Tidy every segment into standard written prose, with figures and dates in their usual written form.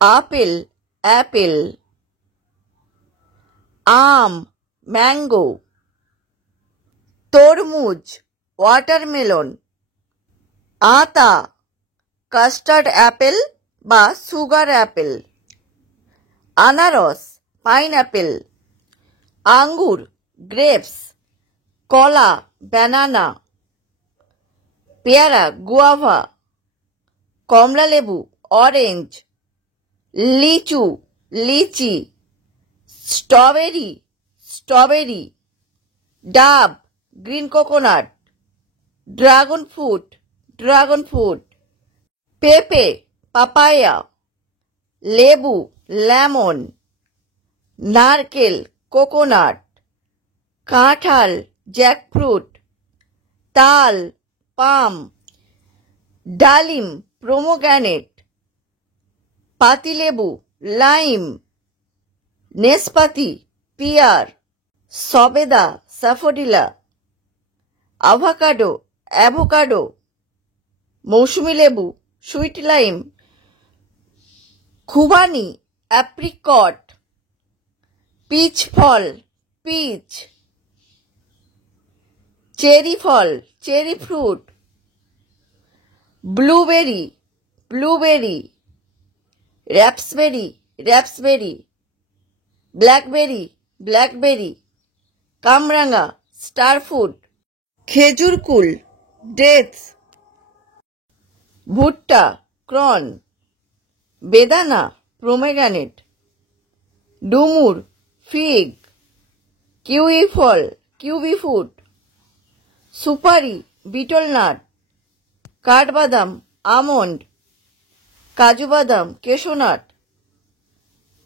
apple Apple, আম mango, তরমুজ watermelon, আতা custard Apple বা sugar Apple, আনারস পাইনঅ্যাপেল, আঙ্গুর গ্রেপস, কলা ব্যানানা, পেয়ারা গুয়াভা, কমলালেবু অরেঞ্জ, লিচু লিচি, স্ট্রবেরি, ডাব গ্রিন কোকোনাট, ড্রাগন ফ্রুট, পেঁপে পাপায়া, লেবু লেমন, নারকেল কোকোনাট, কাঁঠাল জ্যাকফ্রুট, তাল পাম, ডালিম পোমোগ্রানেট, পাতিলেবু লাইম, নেসপাতি পিয়ার, সবেদা স্যাফোডিলা, অ্যাভোকাডো, মৌসুমী লেবু সুইট লাইম, খুবানি অ্যাপ্রিকট, পিচ ফল পিচ, চেরি ফল চেরি ফ্রুট, ব্লুবেরি, র্যাপসবেরি, ব্ল্যাকবেরি, কামরাঙা স্টার ফুড, খেজুরকুল ডেটস, ভুট্টা ক্রন, বেদানা পোমেগ্রানেট, ডুমুর ফিগ, কিউই ফ্রুট, সুপারি বিটল নাট, কাঠবাদাম আমন্ড, কাজু বাদাম কেশোনাট,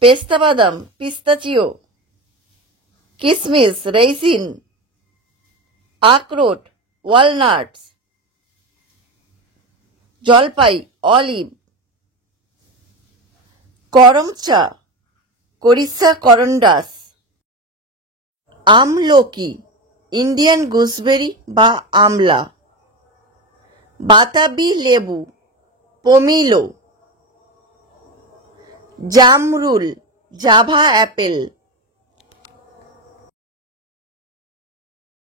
পেস্তা বাদাম পিস্তাচিও, কিশমিশ রেইসিন, আখরোট ওয়ালনাটস, জলপাই অলিভ, করম চা করিসা করন্ডাস, আমলকি ইন্ডিয়ান গুসবেরি বা আমলা, বাতাবি লেবু পমিলো, জামরুল জাভা অ্যাপেল,